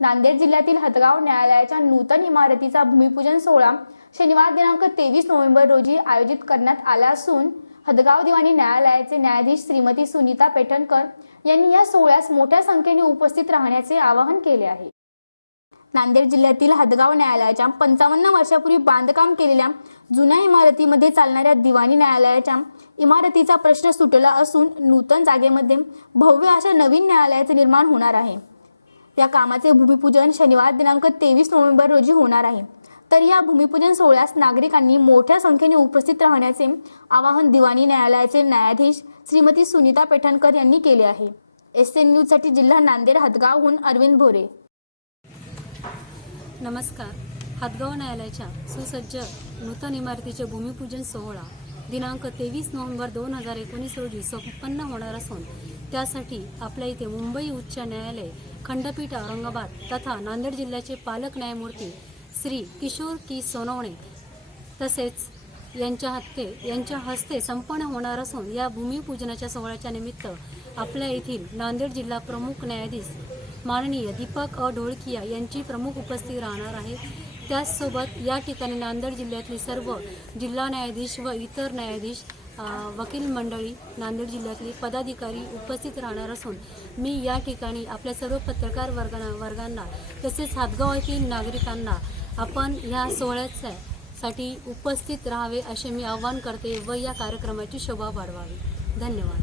नांदेड जिल्ह्यातील हदगाव न्यायालयाच्या नूतन इमारतीचा भूमिपूजन सोहळा शनिवार दिनांक तेवीस नोव्हेंबर रोजी आयोजित करण्यात आला असून हदगाव दिवाणी न्यायालयाचे न्यायाधीश श्रीमती सुनीता पेठणकर यांनी या सोहळ्यास मोठ्या संख्येने उपस्थित राहण्याचे आवाहन केले आहे. नांदेड जिल्ह्यातील हदगाव न्यायालयाच्या पंचावन्न वर्षापूर्वी बांधकाम केलेल्या जुन्या इमारतीमध्ये चालणाऱ्या दिवाणी न्यायालयाच्या इमारतीचा प्रश्न सुटला असून नूतन जागेमध्ये भव्य अशा नवीन न्यायालयाचे निर्माण होणार आहे. या कामाचे भूमिपूजन शनिवार दिनांक तेवीस नोव्हेंबर रोजी होणार आहे. तर या भूमिपूजन सोहळ्यास नागरिकांनी मोठ्या संख्येने उपस्थित राहण्याचे आवाहन दिवाणी न्यायालयाचे न्यायाधीश श्रीमती सुनीता पेठणकर यांनी केले आहे. एस एन न्यूजसाठी जिल्हा नांदेड हदगावहून अरविंद भोरे. नमस्कार. हदगाव न्यायालयाच्या सुसज्ज नूतन इमारतीचे भूमिपूजन सोहळा दिनांक तेवीस नोव्हेंबर दोन हजार एकोणीस रोजी संपन्न होणार असून त्यासाठी आपल्या इथे मुंबई उच्च न्यायालय खंडपीठ औरंगाबाद तथा नांदेड जिल्ह्याचे पालक न्यायमूर्ती श्री किशोर की सोनवणे तसेच यांच्या हस्ते यांच्या हस्ते संपन्न होणार असून या भूमिपूजनाच्या सोहळ्याच्या निमित्त आपल्या येथील नांदेड जिल्हा प्रमुख न्यायाधीश माननीय दीपक अ ढोळकिया यांची प्रमुख उपस्थिती राहणार आहे. त्याचसोबत या ठिकाणी नांदेड जिल्ह्यातली सर्व जिल्हा न्यायाधीश व इतर न्यायाधीश वकील मंडळी नांदेड जिल्ह्यातली पदाधिकारी उपस्थित राहणार असून मी या ठिकाणी आपल्या सर्व पत्रकार वर्गांना वर्गांना तसेच हातगावातील नागरिकांना आपण ह्या सोहळ्याच्या साठी उपस्थित राहावे असे मी आवाहन करते व या कार्यक्रमाची शोभा वाढवावी. धन्यवाद.